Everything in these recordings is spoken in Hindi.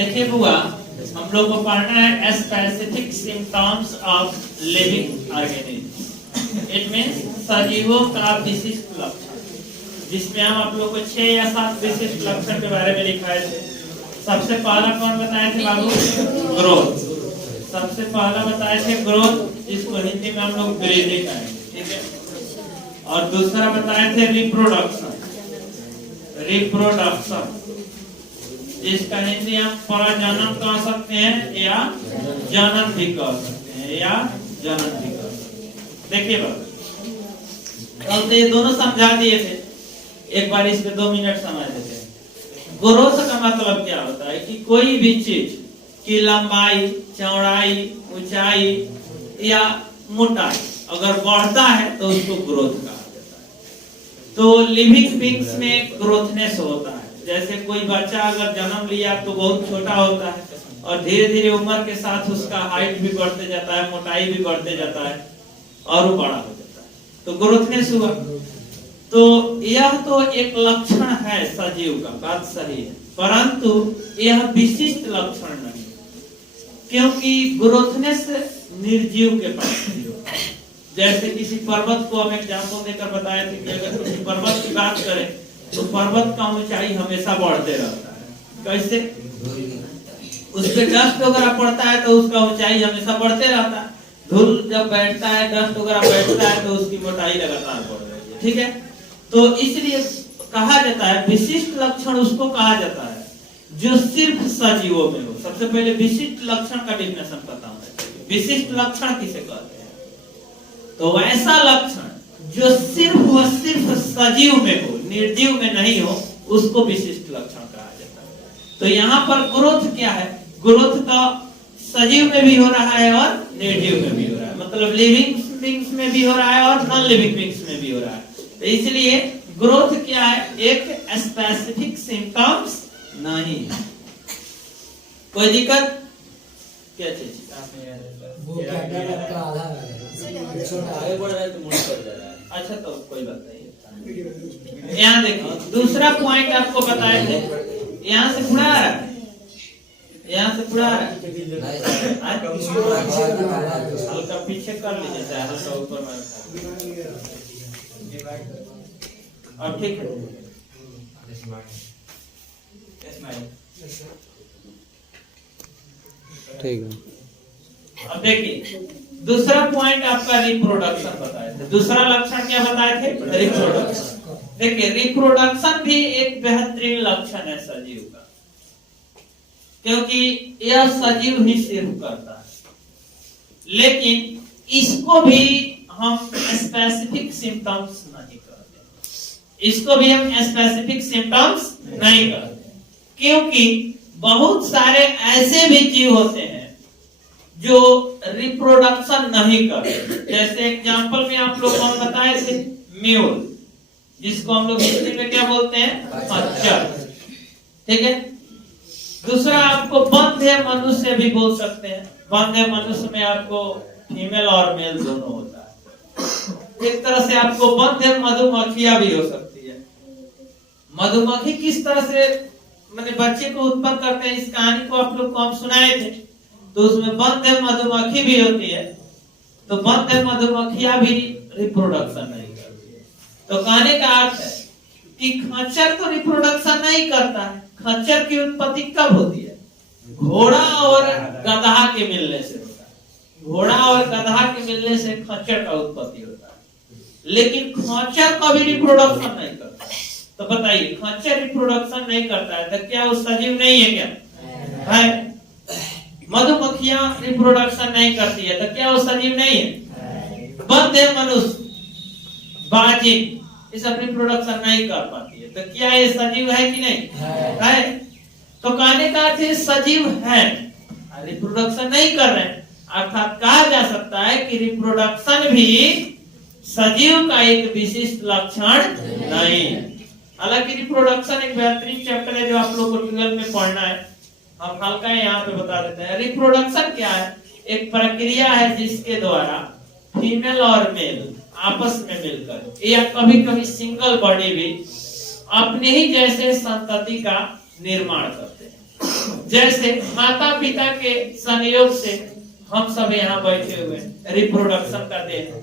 देखिए बुआ, हम लोग को पढ़ना है specific symptoms of living organism. It means सजीवों का विशिष्ट लक्षण, जिसमें हम आप लोग को 6 या 7 विशिष्ट लक्षण के बारे में लिखाए थे। सबसे पहला कौन बताए थे बाबू? ग्रोथ। सबसे पहला बताए थे ग्रोथ, जिसको हिंदी में हम लोग ब्रीदिंग कहेंगे, ठीक है। और दूसरा बताए थे रिप्रोडक्शन। रिप्रोडक्शन जिसका हिंदी हम प्रजनन कह सकते हैं या जनन भी कह सकते हैं, या जनन भी कह सकते हैं। देखिए बाबू, तो ये दोनों समझा दिए थे, एक बार इस पे 2 मिनट समझ लेते हैं। ग्रोथ का मतलब क्या होता है कि कोई भी चीज की लंबाई, चौड़ाई, ऊंचाई या मोटाई अगर बढ़ता है तो उसको ग्रोथ कहा जाता है। तो लिविंग बीइंग्स में ग्रोथनेस होता है। जैसे कोई बच्चा अगर जन्म लिया तो बहुत छोटा होता है और धीरे धीरे उम्र के साथ उसका हाइट भी बढ़ते जाता है, मोटाई भी बढ़ते जाता है और वो बड़ा हो जाता है, तो ग्रोथनेस हुआ। तो यह तो एक लक्षण है सजीव का, बात सही है, परंतु यह विशिष्ट लक्षण नहीं, क्योंकि ग्रोथनेस निर्जीव के पास नहीं होता। जैसे किसी पर्वत को हम एग्जाम्पल देकर बताए थे कि अगर किसी पर्वत की बात करें तो पर्वत का ऊंचाई हमेशा बढ़ते रहता है। कैसे? उस पे डस्ट वगैरह पड़ता है तो उसका ऊंचाई हमेशा बढ़ते रहता है। धूल जब बैठता है, डस्ट वगैरह बैठता है तो उसकी मोटाई लगातार बढ़ रही है, ठीक है। तो इसलिए कहा जाता है विशिष्ट लक्षण उसको कहा जाता है जो सिर्फ सजीवों में हो। सबसे पहले विशिष्ट लक्षण का डिफिनेशन पता होना चाहिए। विशिष्ट लक्षण किसे कहते हैं? तो वैसा लक्षण जो सिर्फ व सिर्फ सजीव में हो, निर्जीव में नहीं हो, उसको विशिष्ट लक्षण कहा जाता है। तो यहाँ पर ग्रोथ क्या है? ग्रोथ का सजीव में भी हो रहा है और निर्जीव में भी हो रहा है, मतलब लिविंग बीइंग्स में भी हो रहा है और नॉन लिविंग बीइंग्स में भी हो रहा है। तो इसलिए ग्रोथ क्या है? एक स्पेसिफिक सिम्टम्स नहीं है। कोई दिक्कत? क्या चीज? अच्छा, तो कोई बात नहीं। यहाँ देखिए, दूसरा पॉइंट आपको बताए थे। यहाँ से पूरा आ रहा है, यहाँ से पूरा आ रहा है। हल्का पीछे कर लीजिए, हल्का ऊपर में, अब ठीक है। ठीक है। अब देखिए, दूसरा पॉइंट आपका रिप्रोडक्शन बताए थे। दूसरा लक्षण क्या बताए थे? रिप्रोडक्शन। देखिए, रिप्रोडक्शन भी एक बेहतरीन लक्षण है सजीव का, क्योंकि यह सजीव ही सिर्फ करता है। लेकिन इसको भी हम स्पेसिफिक सिम्टम्स नहीं करते, इसको भी हम स्पेसिफिक सिम्टम्स नहीं करते, क्योंकि बहुत सारे ऐसे भी जीव होते हैं जो रिप्रोडक्शन नहीं करते। जैसे एग्जांपल में आप लोग कौन बताए थे? म्यूल, जिसको हम लोग हिंदी में क्या बोलते हैं? खच्चर, ठीक है। दूसरा आपको बंध्य मनुष्य भी बोल सकते हैं। बंध्य मनुष्य में आपको फीमेल और मेल दोनों होता है। एक तरह से आपको बंध्य मधुमक्खियां भी हो सकती है। मधुमक्खी किस तरह से मैंने बच्चे को उत्पन्न करते हैं, इस कहानी को आप लोग को हम सुनाए थे। तो उसमें बंध्य मधुमक्खी भी होती है, तो बंध्य मधुमक्खियां भी रिप्रोडक्शन नहीं करती है। तो कहने का अर्थ है कि खच्चर तो रिप्रोडक्शन नहीं करता है। खच्चर की उत्पत्ति कब होती है? घोड़ा और गधा के मिलने से होता है। घोड़ा और गधा के मिलने से खच्चर का उत्पत्ति होता है, लेकिन खच्चर कभी रिप्रोडक्शन नहीं करता। तो बताइए, खच्चर रिप्रोडक्शन नहीं करता है तो क्या वो सजीव नहीं है? क्या है? मधुमक्खियां रिप्रोडक्शन नहीं करती है तो क्या वो सजीव नहीं है? बंध्य मनुष्य, बाजी, ये सब रिप्रोडक्शन नहीं कर पाती है, तो क्या ये सजीव है कि नहीं है? तो कहने का अर्थ सजीव है, रिप्रोडक्शन नहीं कर रहे हैं। अर्थात कहा जा सकता है कि रिप्रोडक्शन भी सजीव का एक विशिष्ट लक्षण नहीं है। हालांकि रिप्रोडक्शन एक बेहतरीन चैप्टर है जो आप लोग को 12 में पढ़ना है। हम हल्का यहाँ पे बता देते हैं। रिप्रोडक्शन क्या है? एक प्रक्रिया है जिसके द्वारा फीमेल और मेल आपस में मिलकर या कभी कभी सिंगल बॉडी भी अपने ही जैसे संतति का निर्माण करते हैं। जैसे माता पिता के संयोग से हम सब यहाँ बैठे हुए रिप्रोडक्शन करते हैं,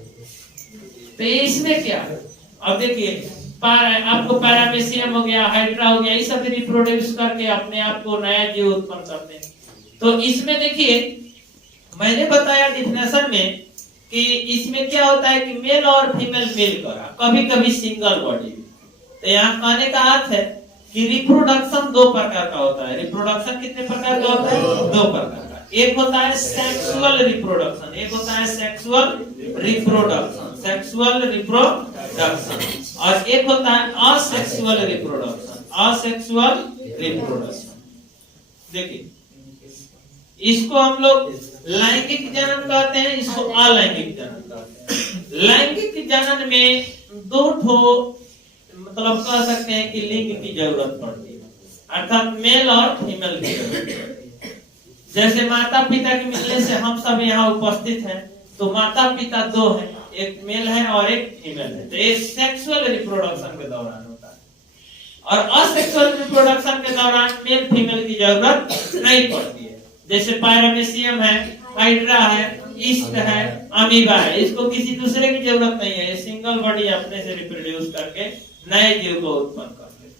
तो इसमें क्या है? अब देखिए आपको पैरामीशियम हो गया, हाइड्रा हो गया, ये सब रिप्रोड्यूस करके अपने आप को नया जीव उत्पन्न करते हैं। तो इसमें देखिए मैंने बताया डिफिनेशन में कि इसमें क्या होता है कि मेल और फीमेल मिलकर, कभी कभी सिंगल बॉडी। तो यहाँ कहने का अर्थ है कि रिप्रोडक्शन दो प्रकार का होता है। रिप्रोडक्शन कितने प्रकार का होता है? दो प्रकार का। एक होता है सेक्सुअल रिप्रोडक्शन, एक होता है सेक्सुअल रिप्रोडक्शन, सेक्सुअल रिप्रोडक्शन, और एक होता है असेक्सुअल रिप्रोडक्शन, असेक्सुअल रिप्रोडक्शन। देखिए इसको हम लोग लैंगिक जनन कहते हैं, इसको अलैंगिक जनन कहते हैं। लैंगिक जनन में दो ठो मतलब कह सकते हैं कि लिंग की जरूरत पड़ती है, अर्थात मेल और फीमेल की जरूरत पड़ती है। जैसे माता पिता के मिलने से हम सब यहाँ उपस्थित हैं, तो माता पिता दो हैं, एक मेल है और एक फीमेल है। तो ये सेक्सुअल रिप्रोडक्शन के दौरान होता है, और असेक्सुअल रिप्रोडक्शन के दौरान मेल फीमेल की जरूरत नहीं पड़ती है। जैसे पैरामीशियम है, हाइड्रा है, ईस्ट है, अमीबा है, इसको किसी दूसरे की जरूरत नहीं है, ये सिंगल बॉडी अपने से रिप्रोड्यूस करके नए जीव को उत्पन्न कर लेते हैं।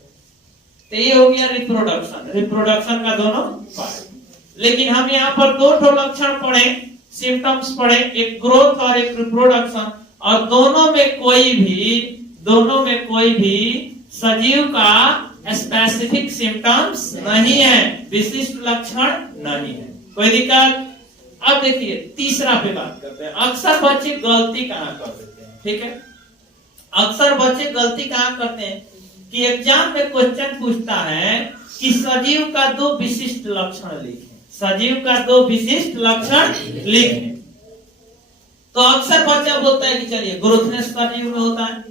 तो ये हो गया रिप्रोडक्शन, रिप्रोडक्शन का दोनों पार्ट। लेकिन हम यहाँ पर दो ठो लक्षण पढ़े, सिम्टम्स पढ़े, एक ग्रोथ और एक रिप्रोडक्शन, और दोनों में कोई भी सजीव का स्पेसिफिक सिम्टम्स नहीं है, विशिष्ट लक्षण नहीं है। कोई दिक्कत? अब देखिए तीसरा पे बात करते हैं। अक्सर बच्चे गलती कहाँ कर देते हैं, ठीक है? अक्सर बच्चे गलती कहाँ करते हैं कि एग्जाम में क्वेश्चन पूछता है कि सजीव का दो विशिष्ट लक्षण लिखें, सजीव का दो विशिष्ट लक्षण लिखें। तो अक्सर बच्चा बोलता है कि चलिए ग्रोथनेस सजीव में होता है,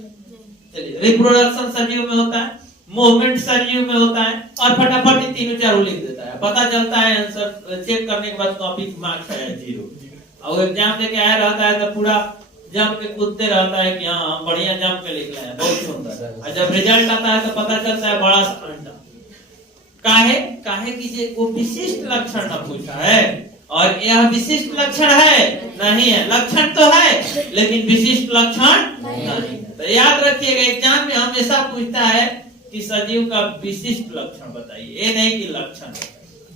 चलिए रिप्रोडक्शन सजीव में होता है, मूवमेंट सजीव में होता है, और फटाफट ही तीनों चारों लिख देता है। पता चलता है आंसर चेक करने के बाद कॉपी मार्क्स है 0, और एग्जाम देके आया रहता है तो पूरा जम के कूदते रहता है कि हाँ बढ़िया जम के लिख रहे हैं, बहुत सुंदर। और जब रिजल्ट आता है तो पता चलता है बड़ा सा अंडा। काहे कि वो विशिष्ट लक्षण न पूछा है, और यह विशिष्ट लक्षण है नहीं है, लक्षण तो है लेकिन विशिष्ट लक्षण नहीं है। तो याद रखिएगा एग्जाम में हमेशा पूछता है कि सजीव का विशिष्ट लक्षण बताइए, ये नहीं कि लक्षण।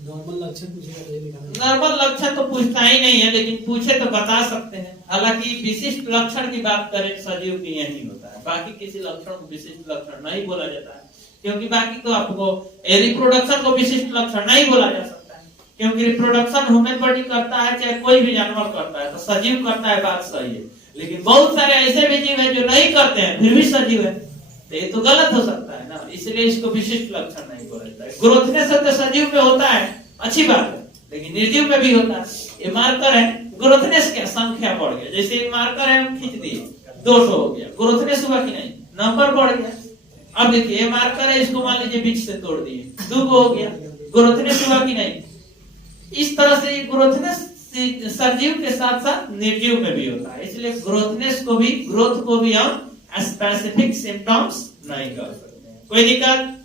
नॉर्मल लक्षण पूछेगा, नॉर्मल लक्षण तो पूछता ही नहीं है, लेकिन पूछे तो बता सकते हैं। हालांकि विशिष्ट लक्षण की बात करें सजीव की यही होता है, बाकी किसी लक्षण को विशिष्ट लक्षण नहीं बोला जाता है, क्योंकि बाकी तो आपको रिप्रोडक्शन को विशिष्ट लक्षण नहीं बोला जा सकता है, क्योंकि रिप्रोडक्शन ह्यूमन बॉडी करता है चाहे कोई भी जानवर करता है, तो सजीव करता है, बात सही है। लेकिन बहुत सारे ऐसे भी जीव है जो नहीं करते हैं फिर भी सजीव है, तो ये तो गलत हो सकता है ना, इसलिए इसको विशिष्ट लक्षण नहीं बोला जाता है। ग्रोथनेस तो सजीव में होता है, अच्छी बात है, लेकिन निर्जीव में भी होता है। ये मार्कर है, ग्रोथनेस क्या संख्या बढ़ गया, जैसे एक मार्कर है हम खींच दिए 200 हो गया, ग्रोथनेस हुआ कि नहीं, नंबर बढ़ गया। अब देखिए ये मार्कर है, इसको मान लीजिए बीच से तोड़ दिए, 2 हो गया, ग्रोथनेस हुआ कि नहीं। इस तरह से ग्रोथनेस सजीव के साथ साथ निर्जीव में भी होता है, इसलिए ग्रोथ को भी हम स्पेसिफिक सिम्टम्स नहीं कर सकते। कोई दिक्कत?